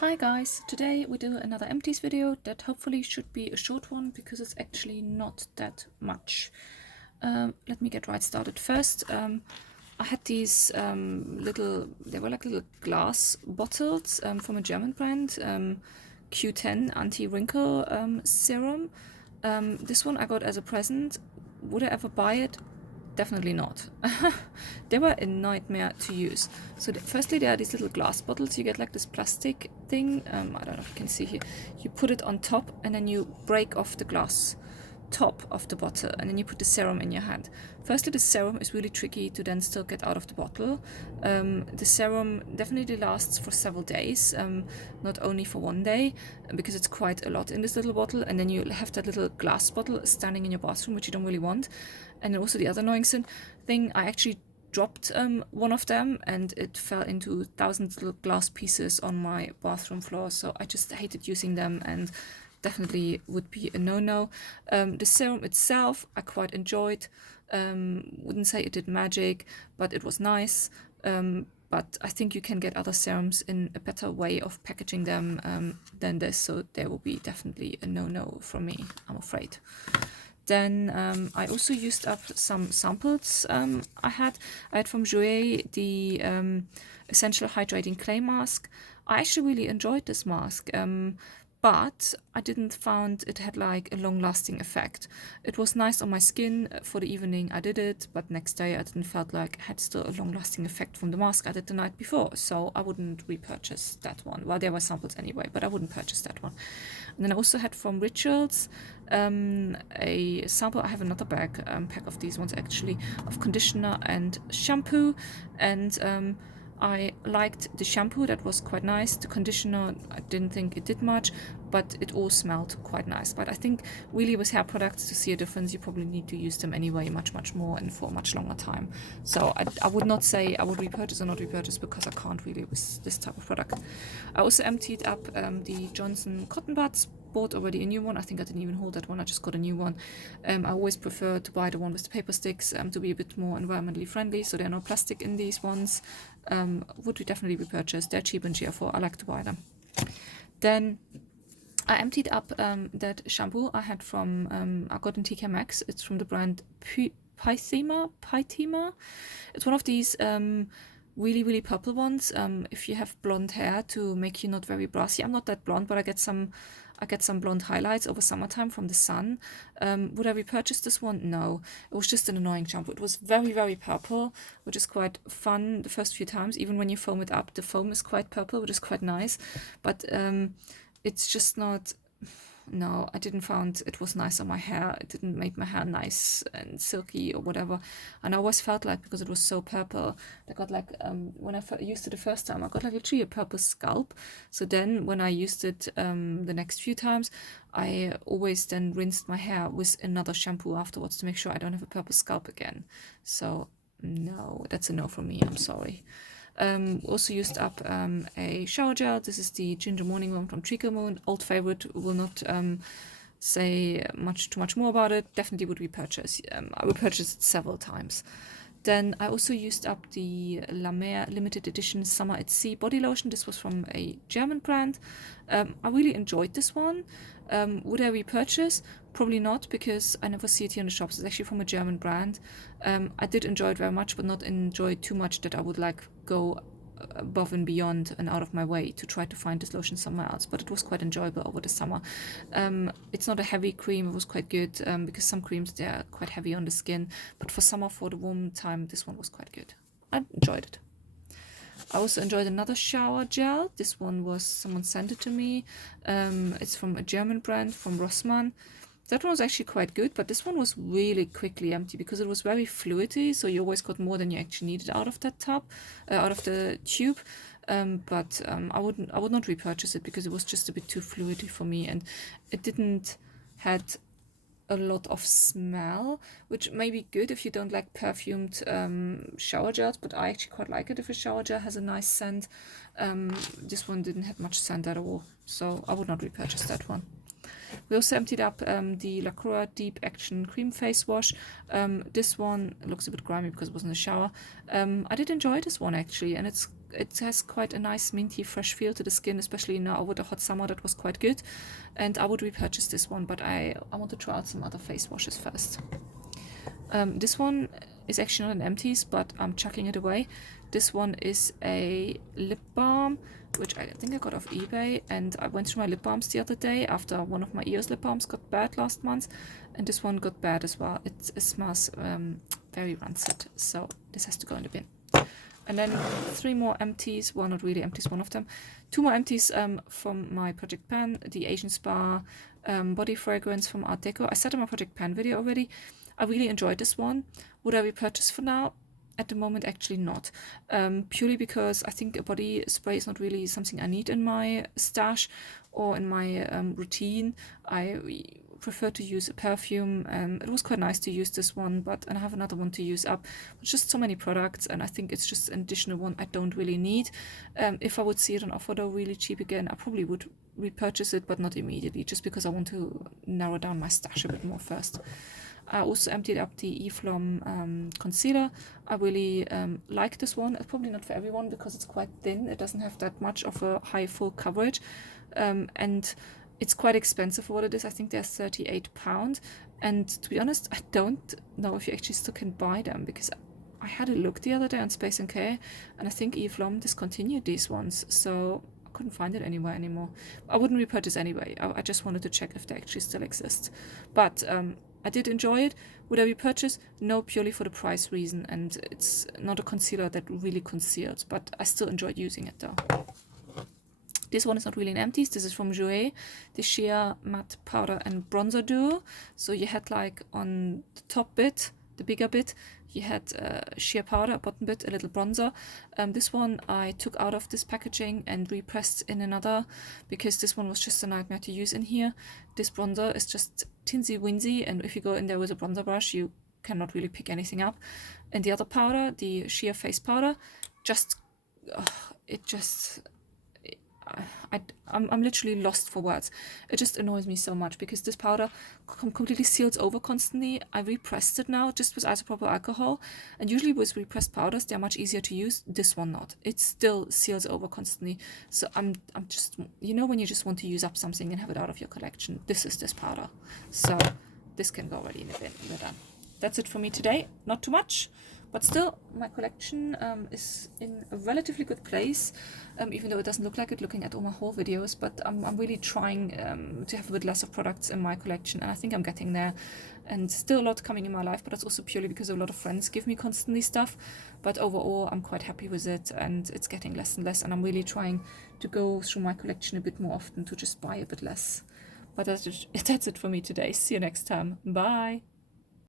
Hi guys, today we do another Empties video that hopefully should be a short one because it's actually not that much. Let me get right started. First, I had these they were like little glass bottles from a German brand, Q10 anti-wrinkle serum. This one I got as a present. Would I ever buy it? Definitely not. They were a nightmare to use. So firstly, there are these little glass bottles. You get like this plastic thing. I don't know if you can see here. You put it on top and then you break off the glass top of the bottle and then you put the serum in your hand. Firstly, the serum is really tricky to then still get out of the bottle. The serum definitely lasts for several days, not only for one day, because it's quite a lot in this little bottle, and then you have that little glass bottle standing in your bathroom, which you don't really want. And then also the other annoying thing, I actually dropped one of them and it fell into thousands of little glass pieces on my bathroom floor, so I just hated using them and definitely would be a no-no. The serum itself I quite enjoyed. Wouldn't say it did magic, but it was nice. But I think you can get other serums in a better way of packaging them than this, so there will be definitely a no-no from me, I'm afraid. Then I also used up some samples I had. I had from Jouer the Essential Hydrating Clay Mask. I actually really enjoyed this mask, but I didn't find it had like a long-lasting effect. It was nice on my skin for the evening. I did it, but next day I didn't felt like it had still a long-lasting effect from the mask I did the night before, so I wouldn't repurchase that one. Well, there were samples anyway, but I wouldn't purchase that one. And then I also had from Rituals a sample. I have another pack of these ones actually, of conditioner and shampoo, and I liked the shampoo, that was quite nice. The conditioner, I didn't think it did much, but it all smelled quite nice. But I think really with hair products, to see a difference, you probably need to use them anyway much more and for a much longer time. So I would not say I would repurchase or not repurchase, because I can't really with this type of product. I also emptied up the Johnson cotton buds. Bought already a new one. I think I didn't even hold that one. I just got a new one. I always prefer to buy the one with the paper sticks to be a bit more environmentally friendly, so there are no plastic in these ones. Would we definitely repurchase. They're cheap and cheerful. I like to buy them. Then I emptied up that shampoo I had from, I got in TK Maxx. It's from the brand Pythema. It's one of these really purple ones. If you have blonde hair, to make you not very brassy. I'm not that blonde, but I get some blonde highlights over summertime from the sun. Would I repurchase this one? No. It was just an annoying shampoo. It was very purple, which is quite fun the first few times. Even when you foam it up, the foam is quite purple, which is quite nice. But it's just not... No, I didn't find it was nice on my hair. It didn't make my hair nice and silky or whatever. And I always felt like, because it was so purple, I got like, when I used it the first time, I got like literally a purple scalp. So then when I used it the next few times, I always then rinsed my hair with another shampoo afterwards to make sure I don't have a purple scalp again. So no, that's a no from me. I'm sorry. Also used up a shower gel. This is the Ginger Morning one from Treacle Moon. Old favorite. Will not say too much more about it. Definitely would repurchase. I would purchase it several times. Then I also used up the La Mer limited edition Summer at Sea body lotion. This was from a German brand. I really enjoyed this one. Would I repurchase? Probably not, because I never see it here in the shops. It's actually from a German brand. I did enjoy it very much, but not enjoy it too much that I would like go above and beyond and out of my way to try to find this lotion somewhere else, but it was quite enjoyable over the summer. It's not a heavy cream. It was quite good, because some creams, they're quite heavy on the skin, but for summer, for the warm time, this one was quite good. I enjoyed it. I also enjoyed another shower gel. This one was, someone sent it to me. It's from a German brand, from Rossmann. That one was actually quite good, but this one was really quickly empty because it was very fluidy, so you always got more than you actually needed out of that out of the tube. But I would not repurchase it because it was just a bit too fluidy for me, and it didn't had a lot of smell, which may be good if you don't like perfumed shower gels, but I actually quite like it if a shower gel has a nice scent. This one didn't have much scent at all, so I would not repurchase that one. We also emptied up the La Croix Deep Action Cream Face Wash. This one looks a bit grimy because it was in the shower. I did enjoy this one actually, and it has quite a nice minty fresh feel to the skin, especially now over the hot summer. That was quite good, and I would repurchase this one, but I want to try out some other face washes first. This one is actually not an Empties, but I'm chucking it away. This one is a lip balm, which I think I got off eBay, and I went through my lip balms the other day after one of my EOS lip balms got bad last month, and this one got bad as well. It smells very rancid, so this has to go in the bin. And then 3 more Empties, well, not really Empties, one of them. 2 more Empties from my Project Pan, the Asian Spa body fragrance from Art Deco. I said in my Project Pan video already, I really enjoyed this one. Would I repurchase for now? At the moment, actually not. Purely because I think a body spray is not really something I need in my stash or in my routine. I prefer to use a perfume. It was quite nice to use this one, and I have another one to use up. It's just so many products, and I think it's just an additional one I don't really need. If I would see it on offer though really cheap again, I probably would repurchase it, but not immediately, just because I want to narrow down my stash a bit more first. I also emptied up the Eflom concealer. I really like this one. It's probably not for everyone because it's quite thin. It doesn't have that much of a high full coverage, and it's quite expensive for what it is. I think they're £38, and to be honest, I don't know if you actually still can buy them, because I had a look the other day on Space & Care, and I think Eflom discontinued these ones, so I couldn't find it anywhere anymore. I wouldn't repurchase anyway. I just wanted to check if they actually still exist. But I did enjoy it. Would I repurchase? No, purely for the price reason, and it's not a concealer that really conceals, but I still enjoyed using it though. This one is not really an Empties. This is from Jouer, the Sheer Matte Powder and Bronzer Duo. So you had like on the top bit, the bigger bit, you had sheer powder, bottom bit, a little bronzer. This one I took out of this packaging and repressed in another, because this one was just a nightmare to use in here. This bronzer is just tinsy winsy, and if you go in there with a bronzer brush, you cannot really pick anything up. And the other powder, the sheer face powder, I'm literally lost for words. It just annoys me so much, because this powder completely seals over constantly. I repressed it now just with isopropyl alcohol, and usually with repressed powders they're much easier to use. This one not. It still seals over constantly. So I'm just, you know, when you just want to use up something and have it out of your collection, this is this powder. So this can go already in the bin. We're done. That's it for me today. Not too much, but still my collection is in a relatively good place, even though it doesn't look like it looking at all my haul videos. But I'm really trying to have a bit less of products in my collection, and I think I'm getting there. And still a lot coming in my life, but that's also purely because a lot of friends give me constantly stuff. But overall I'm quite happy with it, and it's getting less and less, and I'm really trying to go through my collection a bit more often to just buy a bit less. But that's it for me today. See you next time. Bye.